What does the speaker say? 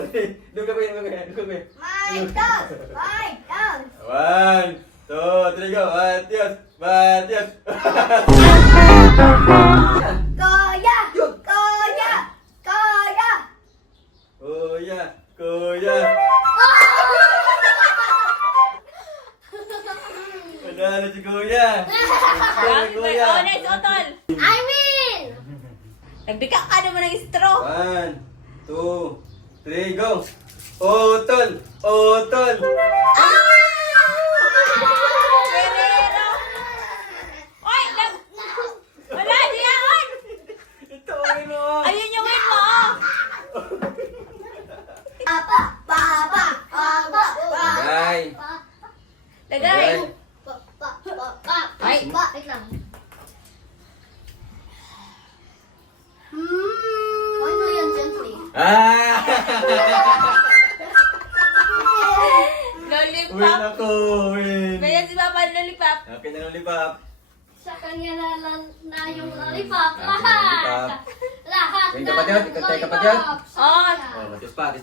ulit. Doon ka ba? My dog! My dog! 1, 2, 3, go. Matias! Matias! Kuya! Kuya! Kuya! Kuya! Kuya! Panalo si Kuya! Panalo si Kuya! Oh, next, Otol. I mean! Nagbigay ka naman ng straw. 1, 2, 3, go! Otol! Otol! Guerrero. Oy, wala diyan. Ito, uwi mo! Ayun yung win mo. Oh. Papa! Papa! Papa! Lagay! Lagay. Ay. Wait lang. Why do you gently? Ah! Lollipop. Win ako! Win! Ganyan si Papa ang lollipop. Akin na lollipop. Sa kanya na yung lollipop. Akin na lollipop. Lahat Ikaw kapatid? Ikaw tayo kapatid? Oh. Oh, matis pa